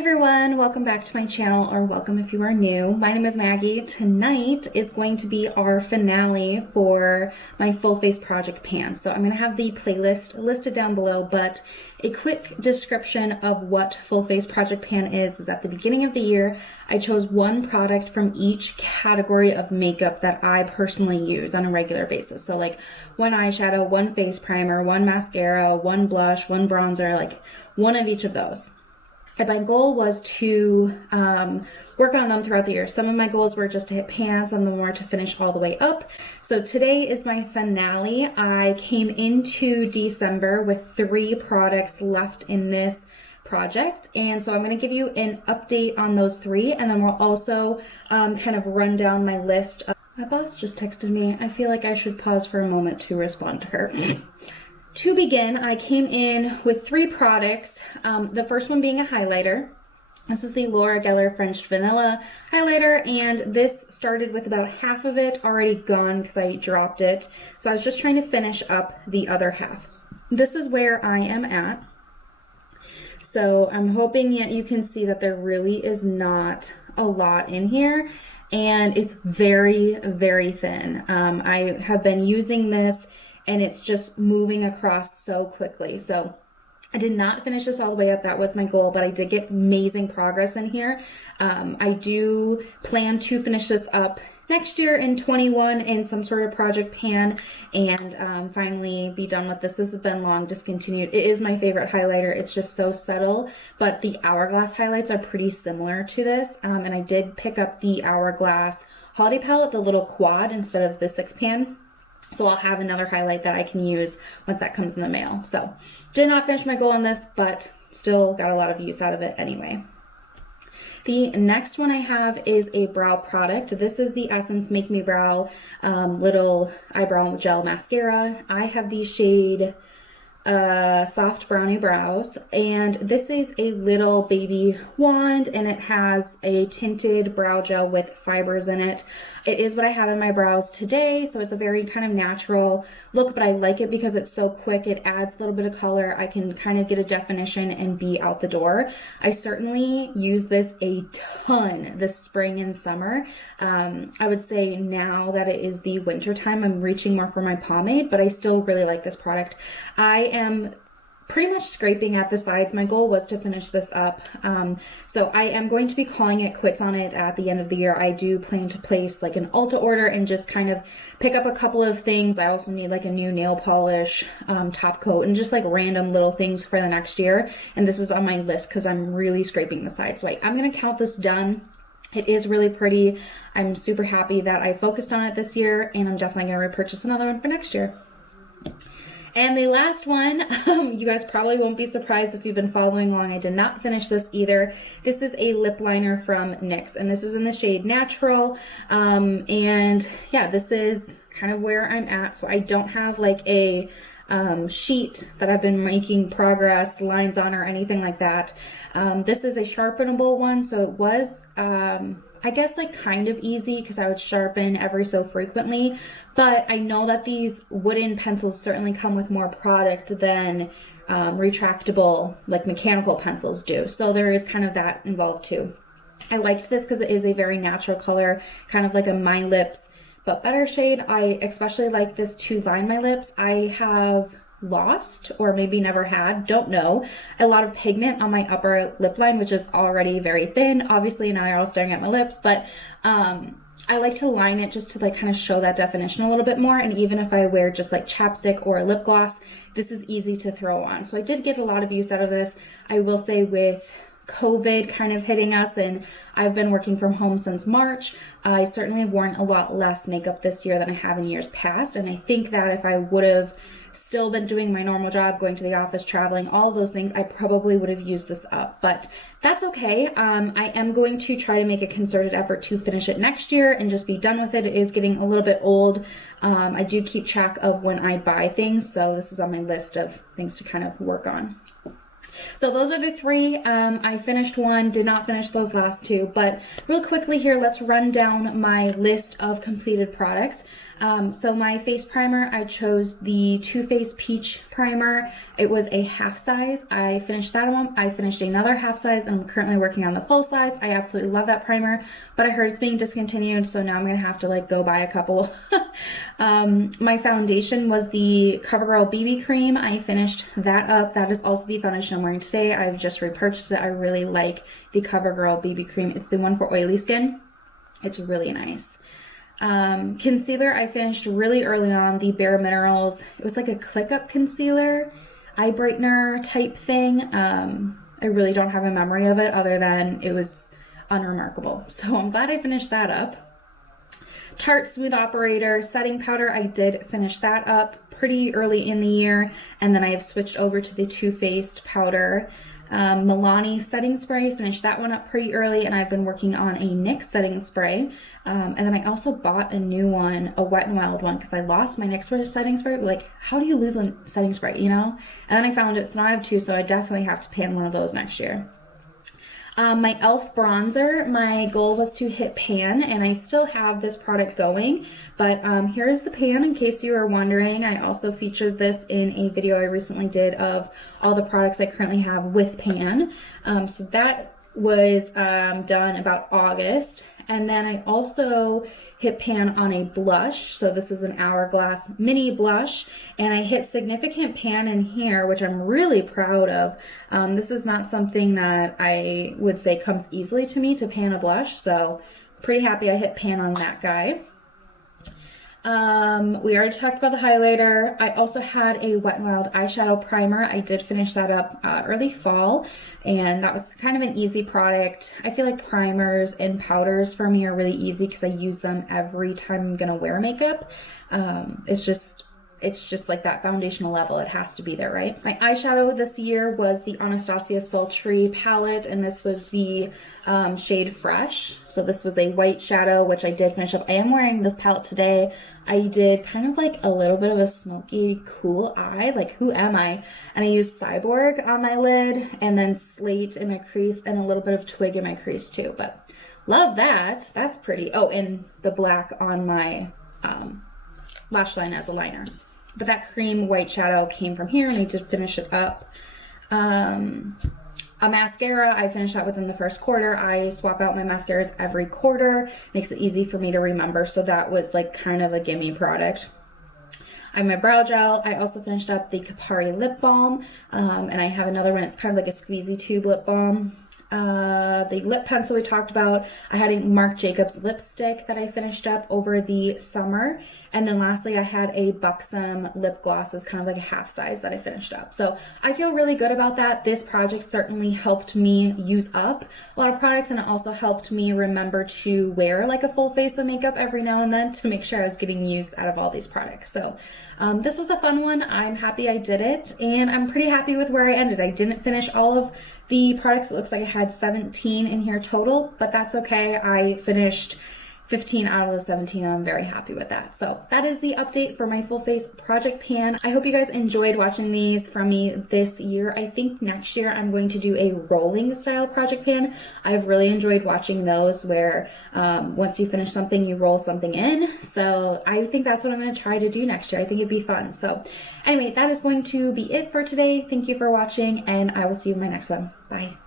Everyone, welcome back to my channel, or welcome if you are new. My name is Maggie. Tonight is going to be our finale for my full face project pan. So I'm going to have the playlist listed down below, but a quick description of what full face project pan is at the beginning of the year, I chose one product from each category of makeup that I personally use on a regular basis. So like one eyeshadow, one face primer, one mascara, one blush, one bronzer, like one of each of those. And my goal was to work on them throughout the year. Some of my goals were just to hit pan, some of them were to finish all the way up. So today is my finale. I came into December with 3 products left in this project, and so I'm going to give you an update on those 3, and then we'll also kind of run down my list. My boss just texted me. I feel like I should pause for a moment to respond to her. To begin, I came in with 3 products, the first one being a highlighter. This is the Laura Geller French Vanilla highlighter, and this started with about half of it already gone because I dropped it. So I was just trying to finish up the other half. This is where I am at. So I'm hoping that you can see that there really is not a lot in here, and it's very, very thin. I have been using this and it's just moving across so quickly. So I did not finish this all the way up. That was my goal, but I did get amazing progress in here. I do plan to finish this up next year in 21 in some sort of project pan and finally be done with this. This has been long discontinued. It is my favorite highlighter. It's just so subtle, but the Hourglass highlights are pretty similar to this. And I did pick up the Hourglass Holiday Palette, the little quad instead of the 6-pan. So I'll have another highlight that I can use once that comes in the mail. So did not finish my goal on this, but still got a lot of use out of it anyway. The next one I have is a brow product. This is the Essence Make Me Brow little eyebrow gel mascara. I have the shade Soft Brownie Brows, and this is a little baby wand, and it has a tinted brow gel with fibers in it. It is what I have in my brows today, so it's a very kind of natural look, but I like it because it's so quick. It adds a little bit of color. I can kind of get a definition and be out the door. I certainly use this a ton this spring and summer. I would say now that it is the winter time, I'm reaching more for my pomade, but I still really like this product. I am pretty much scraping at the sides. My goal was to finish this up. So I am going to be calling it quits on it at the end of the year. I do plan to place like an Ulta order and just kind of pick up a couple of things. I also need like a new nail polish, top coat, and just like random little things for the next year. And this is on my list because I'm really scraping the sides. So I'm going to count this done. It is really pretty. I'm super happy that I focused on it this year, and I'm definitely going to repurchase another one for next year. And the last one, you guys probably won't be surprised if you've been following along. I did not finish this either. This is a lip liner from NYX, and this is in the shade Natural. And yeah, this is kind of where I'm at. So I don't have like a sheet that I've been making progress lines on or anything like that. This is a sharpenable one, so it was I guess like kind of easy because I would sharpen every so frequently, but I know that these wooden pencils certainly come with more product than retractable like mechanical pencils do, so there is kind of that involved too. I liked this because it is a very natural color, kind of like a My Lips but better shade. I especially like this to line my lips. I have lost, or maybe never had, don't know, a lot of pigment on my upper lip line, which is already very thin. Obviously now you're all staring at my lips, but I like to line it just to like kind of show that definition a little bit more. And even if I wear just like chapstick or a lip gloss, this is easy to throw on. So I did get a lot of use out of this. I will say with COVID kind of hitting us, and I've been working from home since March, I certainly have worn a lot less makeup this year than I have in years past. And I think that if I would have still been doing my normal job, going to the office, traveling, all of those things, I probably would have used this up, but that's okay. I am going to try to make a concerted effort to finish it next year and just be done with it. It is getting a little bit old. I do keep track of when I buy things, so this is on my list of things to kind of work on. So those are the three. I finished one, did not finish those last two, but real quickly here, let's run down my list of completed products. So my face primer, I chose the Too Faced Peach Primer. It was a half size. I finished that one. I finished another half size, and I'm currently working on the full size. I absolutely love that primer, but I heard it's being discontinued, so now I'm gonna have to like go buy a couple. My foundation was the CoverGirl BB Cream. I finished that up. That is also the foundation I'm wearing today. I've just repurchased it. I really like the CoverGirl BB Cream. It's the one for oily skin. It's really nice. Concealer, I finished really early on, the Bare Minerals. It was like a click-up concealer, eye brightener type thing. I really don't have a memory of it other than it was unremarkable. So I'm glad I finished that up. Tarte Smooth Operator setting powder, I did finish that up pretty early in the year, and then I have switched over to the Too Faced powder. Milani setting spray, finished that one up pretty early, and I've been working on a NYX setting spray. And then I also bought a new one, a Wet n Wild one, because I lost my NYX setting spray. Like, how do you lose a setting spray, you know? And then I found it, so now I have two, so I definitely have to pan one of those next year. My e.l.f. bronzer, my goal was to hit pan, and I still have this product going, but here is the pan in case you are wondering. I also featured this in a video I recently did of all the products I currently have with pan. So that was done about August. And then I also hit pan on a blush. So this is an Hourglass mini blush. And I hit significant pan in here, which I'm really proud of. This is not something that I would say comes easily to me to pan a blush. So pretty happy I hit pan on that guy. We already talked about the highlighter. I also had a Wet n Wild eyeshadow primer. I did finish that up early fall, and that was kind of an easy product. I feel like primers and powders for me are really easy because I use them every time I'm gonna wear makeup. It's just like that foundational level. It has to be there, right? My eyeshadow this year was the Anastasia Sultry palette, and this was the shade Fresh. So this was a white shadow, which I did finish up. I am wearing this palette today. I did kind of like a little bit of a smoky, cool eye, like who am I? And I used Cyborg on my lid, and then Slate in my crease, and a little bit of Twig in my crease too. But love that. That's pretty. Oh, and the black on my lash line as a liner. But that cream white shadow came from here, and I did finish it up. A mascara, I finished that within the first quarter. I swap out my mascaras every quarter. Makes it easy for me to remember, so that was like kind of a gimme product. I have my brow gel. I also finished up the Kapari lip balm, and I have another one. It's kind of like a squeezy tube lip balm. The lip pencil we talked about. I had a Marc Jacobs lipstick that I finished up over the summer. And then lastly, I had a Buxom lip gloss. It was kind of like a half size that I finished up. So I feel really good about that. This project certainly helped me use up a lot of products, and it also helped me remember to wear like a full face of makeup every now and then to make sure I was getting use out of all these products. So this was a fun one. I'm happy I did it, and I'm pretty happy with where I ended. I didn't finish all of the products. It looks like I had 17 in here total, but that's okay. I finished 15 out of the 17, and I'm very happy with that. So that is the update for my full face project pan. I hope you guys enjoyed watching these from me this year. I think next year I'm going to do a rolling style project pan. I've really enjoyed watching those where once you finish something, you roll something in. So I think that's what I'm going to try to do next year. I think it'd be fun. So anyway, that is going to be it for today. Thank you for watching, and I will see you in my next one. Bye.